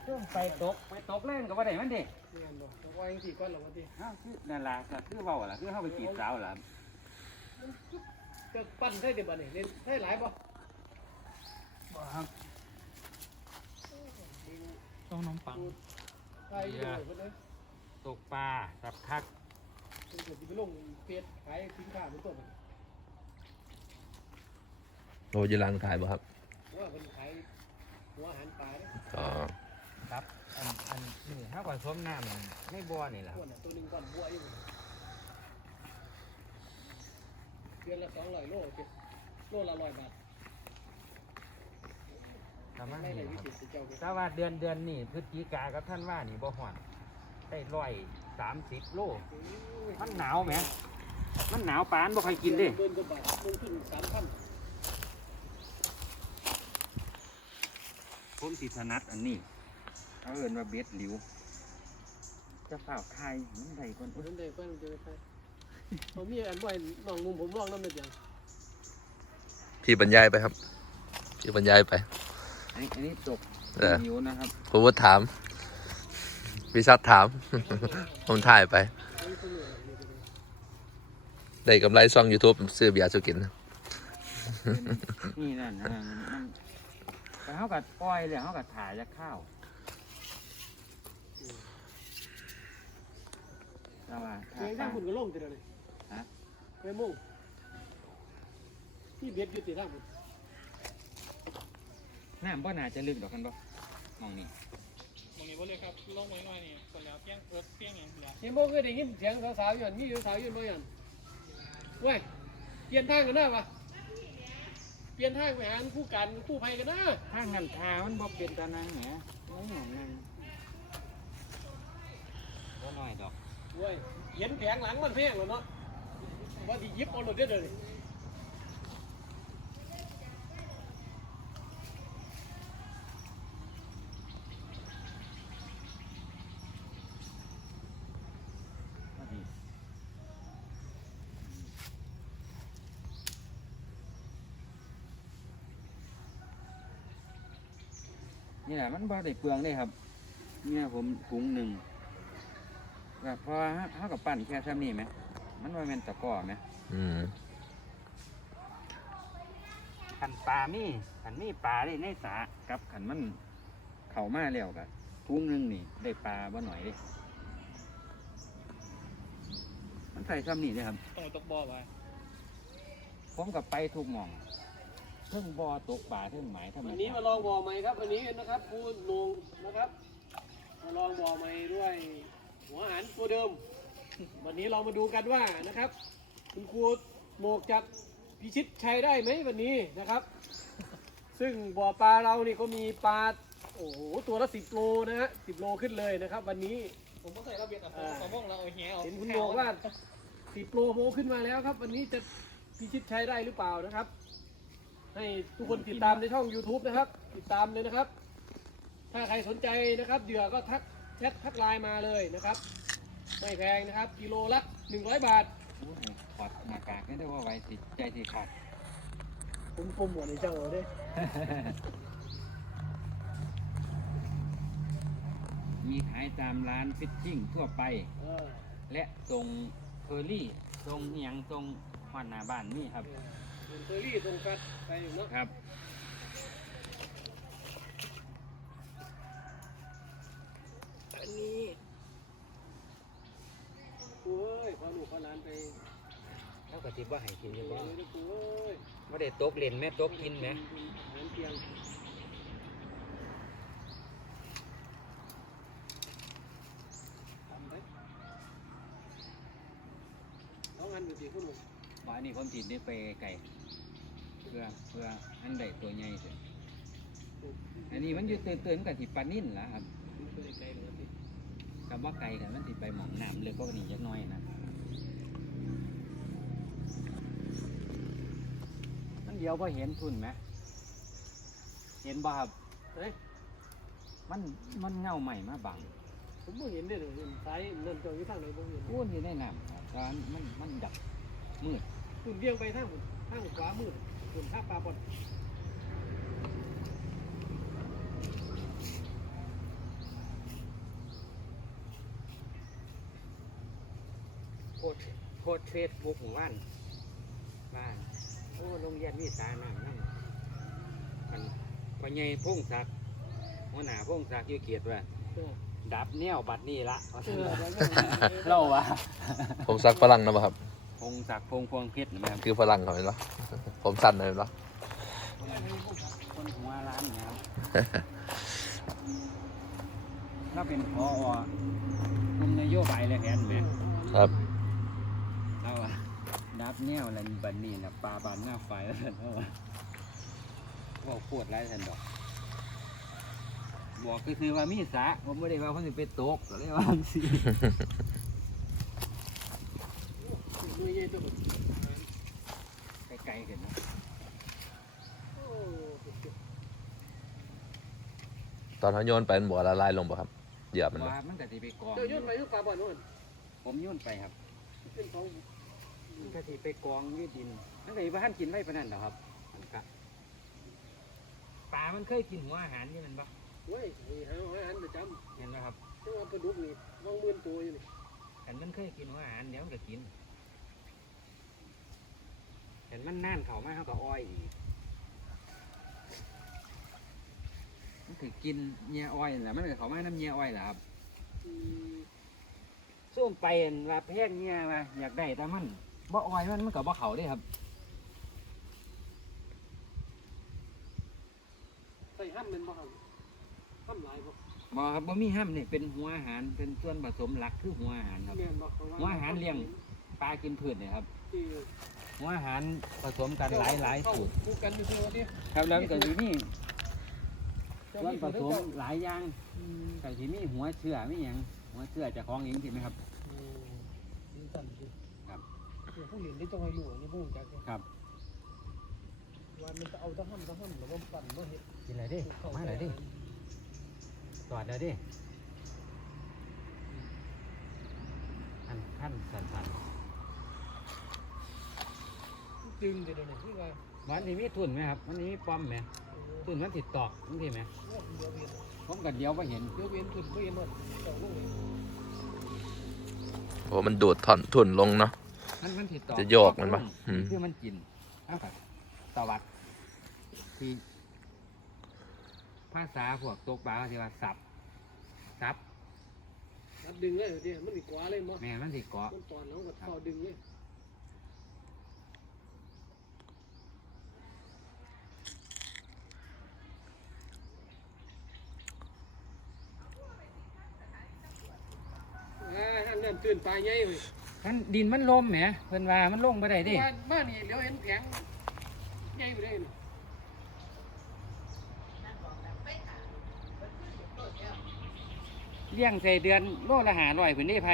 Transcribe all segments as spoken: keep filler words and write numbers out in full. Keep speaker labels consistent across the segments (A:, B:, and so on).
A: เครื่องไปตกไปตกเล่นกับว่าได้มันดิ
B: ไม่งั้นบ่ต้องว่าจังซี่ก่อนหรอกว่าติ
A: ฮะคือนั่นล่ะก็คือเว้าล่ะคือเฮาไปจีบสาวล่ะ
B: จะปั้นได้เดี๋ยวบัดนี้เล่นได้หลายบ่
A: บ่ครับ
C: ต้องน้องปัง
B: ใช่อยู่เพิ่นเด้อ
A: ตกปลาสับคัก
B: เพิ่นก็สิไปลงเพจขายสินค้าเป็นต้น
D: โอ้ยร้านขายบ่ครับ
B: ว่าเพิ่นขายหัวอาหารปลาเด้อ
D: อ๋อ
A: ครับอันอันนี่เฮาก็สวมน้ำในบ่อนี่ล่ะ
B: ตัวน่ะตัวหนึงก่อนบัวอยู่เดือนละสองร้อยโลเจ็ดโลละร้อยบาท
A: ประมาณ
B: ไม่
A: นี้
B: ได้วิ
A: ครับ
B: จิตรเจ้า
A: แต่ว่าเดือนเดือนนี่พฤศจิกากับท่านว่านี่บ่ฮ้อนได้ร้อยสามสิบโลมันหนาวแหมมันหนาวปานบ่ค่อยกินเด้
B: เดินกว่าบาทลงทุนสามพัน
A: ผมสิถนัดอันนี้เขาเอิ้นว่าเบ็ดหลิวจะฝ้าวคายมันได้ก่อน
B: เดินได้เพิ่นจะไปใครผมมีอันบ่ให้น้องนุ่มผมลองน้ำเม็ดอย่าง
D: พี่บรรยายไปครับ พี่บรรยายไป
A: อันนี้อันนี้ตก
D: เออ
A: หลิวนะครับ
D: ผมว่าถาม พี่ชัดถาม ผมถ่ายไป
B: อันนี้คือเหนื่อยนี่คือ
D: ได้กำไรช่อง YouTube ซื้อเบียร์สุกิน
A: นี่นั่นนะมันแต่เขากัดปล่อยเลยเขากัดถ่ายจะข้าวแต่ว่า
B: เคยทางคุณก็ลงติดเลย
A: ฮะ
B: เคยมุ่งที่เบ็ดอยู่ติดทางคุณ
A: น้ำบ่น่าจะลึกดอกกันบ่มองนี่
C: มองนี้ว่าเลยครับลงไว้หน่อยนี่คนแล้วเพี้ยงเอิร์ดเพี้ยงอย่างเดียว
B: ที่โมเคยได้ยินเสียงสาวๆอยู่มีอยู่สาวอยู่บ่ยันเว้ยเปลี่ยนทางกันนะวะเปลี่ยนทางไปหาผู้การผู้ภัยกันนะ
A: ถ้างันทามันบ่เป็นตานังแหมไม่หยังนั่นบ่น้อยดอก
B: เว้ยเห็นแผงหลังมันแพงแล้วเนาะว่าที่ยิบเอาหลุดได้เลย
A: ว่าดีนี่แหละมันบ่ได้เปลืองเลยครับเนี่ยผมถุงหนึ่งก็เพราะว่าเขากับปั้นแค่ซ้ำนี่ไหมมันว่าเป็นตะกร้อไหม
D: อืม
A: ขันปลามีขันมีปลาได้ในสากับขันมันเข่ามาแล้วกับทุ่งหนึงนี่ได้ปลาบ่หน่อยเด้มันใส่ซ้ำนี่เลยครับ
C: ต้องตกบ่อไป
A: ผมกับไปทุกหม่องเพิ่งบ่อตกปลาเพิ่งหมายทำไม
B: วันนี้มาลองบ่อใหม่ครับวันนี้นะครับผู้ลงนะครับมาลองบ่อใหม่ด้วยหัวอาหารตัวเดิม วันนี้เรามาดูกันว่านะครับ คุณครูโหมกจะพิชิตชัยได้ไหมวันนี้นะครับ ซึ่งบ่อปลาเรานี่ก็มีปลาโอ้โหตัวละสิบโลนะฮะสิบโลขึ้นเลยนะครับ วันนี้
C: ผมก็ใส่ระเบียบกับผมกระบ้องเราเอาเหี้ยเอา
B: เห็นคุณบอกว่าสิบโลโมขึ้นมาแล้วครับ วันนี้จะพิชิตชัยได้หรือเปล่านะครับ ให้ทุกคนติดตามในช่อง YouTube นะครับ ติดตามเลยนะครับ ถ้าใครสนใจนะครับเหยื่อก็ทักแชททักไลน์มาเลยนะครับไม่แพงนะครับกิโลละหนึ่งร้อยบาท
A: โอ้โหถอดหน้ากากนี่ได้ว่าไว้สิใจสิขาด
B: ผมปมหัวในเจ้าเอาเด้
A: มีขายตามร้านฟิชชิ่งทั่วไป
B: เออ
A: และทรงเฟอร์รี่ทรงเอียงทรงหวานหน้าบ้านนี่ครับ
B: เห็นเตอรี่ตรงกัดไปอยู่เนาะ
A: ครับ
B: อันนี้โอ้ยพอหนูพอหลานไป
A: เขากระติบว่าให้กินอ
B: เลี้
A: ยู่
B: ยง
A: บ่
B: เลยนะกูเอ้ย
A: ว่าได้ตกเล่นแม่ตกกินไหม
B: อาหารเพียงทำไปน้องอันอยู่ที่คุณหนู
A: ว่าอันนี้ผมติดได้ไปไก่เพื่อเพื่ออันใดตัวใหญ่เถอะอันนี้มันอยู่เตือนๆกับที่ปลานิ่นล่ะครับ
B: ไปไกลเลยพี่
A: กับว่าไก่กันมันติดไปหมองน้ำเลยก็หนีจักหน้อยนะมันเดียวพอเห็นทุนไหมเห็นบ่ครับ
B: เฮ้ย
A: มันมันเงาใหม่มาบัง
B: ผมไม่เห็นเลยเห็นซ้ายนั่นเจ้าอยู่ทางไหนผมเห็น
A: พูนอยู่ในน้ำครับตอนมันมันดับมืด
B: คุณเบี่ยงไปทางทางขวามืดคุณท่าปลาบอล
A: สต์โพสต์เฟซบุ๊กของบ้านบ้านโอ้โรงเรียนมีสาน้ำนั่นมันพ่อใหญ่พงศักดิ์หัวหน้าพงศักดิ์อยู่เกียรติว่า
B: เออ
A: ดับแนวบัดนี้ละ
B: เออ
A: เล่าว่า
D: ผมซักฝรั่งนะบ่ครับ
A: พงศักดิ์พงพวงเพชรนะครับ
D: คือฝรั่งเขาเห็นปะผมสั้นเลยเห็นปะ
A: คนหัวร้านเนี่ยครับถ้าเป็นพอคุมนโยบายเลยแทนไหม
D: ครับ
A: เอาอะดับแนวอะไรบัดนี้นะปลาบานหน้าไฟแล้วท่านเอาอะบอกปวดไรท่านดอกบอกก็คือว่ามีสาผมไม่ได้ว่าเขาจะไปตกก็เลยว่าสิ
B: หน่วยใหญ่ตัวหมด
A: ไกลๆกันนะ
B: โอ้
D: ตอนเขาโยนไปมันบัวละลายลงป่ะครับเหยียบมัน
A: ว่า
B: Dạ.
D: ปะ
A: มันก็จะไปกอง
B: เจ้าโยนไปยุคปลาบ่อนนู่น
A: ผมโยนไปครับ
B: เป็นของ
A: มันก็จะไปกองอยืดดินมันก็อยู่บ้านกินไว้ปานนั้นเหรอครับมันก็ปลามันเคยกินหัวอาหารนี่มันปะ
B: เว้ยนี่หาอาหารประจ
A: เห็นไหมครับ
B: ำที่ว่าปลาดุกนี่วางหมื่นตัวอยู่นี่
A: เห็นมันเคยกินหัวอาหารเดี๋ยวมันก็กินเห็นมันน่านเขามากเขาก็อ้อยอีกมันถือกินเงียอ้อยแหละมันก็เขามาน้ำเงียอ้อยแหละครับ
B: อืม
A: ส้มไปเห็นว่าแพงเงียมาอยากได้แต่มันบ่อ้อยมันมันก็บ่เขาเด้ครับ
B: ใส่ห้ามเป็นบ่ครับห้ามหลายบ่
A: บ่ครับบ่มีห้ามนี่เป็นหัวอาหารเป็นส่วนผสมหลักคือหัวอาหารครับ
B: แม่นบ่เข
A: หัวอาหารเลี้ยง ปลากินพืชเนี่ยครับ
B: ที่
A: หัวอาหารผสมกันหลายหลายๆสูตร
B: คู่กันอยู่ที่ว่าที่
A: ครับแล้วก็อยู่นี่
B: เจ้า
A: ส่วน
B: มี
A: ผ
B: สูตร
A: ส
B: ให้
A: ม
B: เจ้า
A: หลายอย่าง
B: อืม
A: ก็สิมีหัวเชื่อมีหยังหัวเชื่อเจะคล้าของเองใช่ไหมครับ
B: อืมนี่สั่นสิ
A: ครับ
B: เดี๋ยวผู้เห็นได้ต้องให้รู้อันนี้ผู้รู้จักเนี่ย
A: ครับ
B: ว่ามันจะเอาตะห้ำตะห้ำแล้วมันปั่นมาเฮ็ด
A: กินอะไรดิมาอะไรดิตอดเลยดิท่านท่านสันสัน
B: ดึงเดี๋ยวนี้ที่ว่า
A: มันนี่มีทุนไหมครับมันนี่มีป้อมไหมทุนมันติดตอกนี่ใช่ไหม
B: เดี๋ยวเวียน
A: ผมก็เดียวไปเห็น
B: เดี๋ยวเวียนขึ้นเวียนหมดเจ้าลูกเวียน
D: โอ้มันดูดถอนทุนลงเนาะ
A: มันมันติดตอก
D: จะโยกมันปะอืม
A: คือมันกินเอาครับตวัดที่ภาษาพวกตกปลาที่ว่าสับสับ
B: ครับดึงเลยเดี๋ยวมันมีกว่าเลยมั้ง
A: แม่มันสิเกาะ
B: มันตอนแล้วก็เข้าดึงเลยอ่าท่านเริ่มตื่นปลาใหญ่เว้ย
A: มันดินมันลมแหมเพิ่นว่ามันลงไปได้ดิ
B: บ้านบ้านนี่เดี๋ยวเห็นแผงใหญ่ไปเลยนี่
A: เลี้ยงใส่เดือนโลละหาร้อยเพิ่นนี่ไผ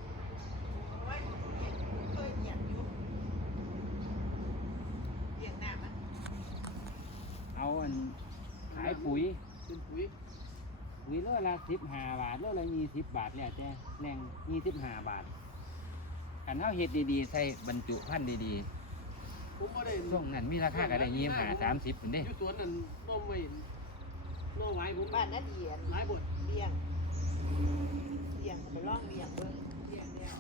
A: เอาอันขายปุ๋ย
B: เป็นปุ๋ย
A: ปุ๋ยโลละสิบห้าบาทโลละยี่สิบบาทแล้วแต่แรงยี่สิบห้าบาทคันเฮาเฮ็ดดีๆใส่บรรจุพันธุ์ดี
B: ผมก็ได้
A: ๆช่วงนั้นมีราคาก็ได้ยี่สิบห้าสามสิบพุ่นเด้
B: อยู่สวนนั่นน้องไม่น้องไว้ผม
E: บ้านนัดเดียน
B: หลายบท
E: เลี้ยงเลี้ยงไปลองเลี้ยงเบิ่งเลี้ยงเลี้ยง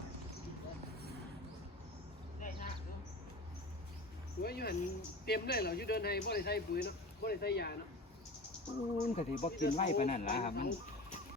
E: ได้นะเนาะ
B: สวยอยู่หันเต็มเลยเหรออยู่เดินให้บ่ได้ใส่ปุ๋ยเนาะบ่ได้ใส่ยาเนาะ
A: ปูนก็สิบ่กินไว้ปานนั้นล่ะครับมัน
B: เ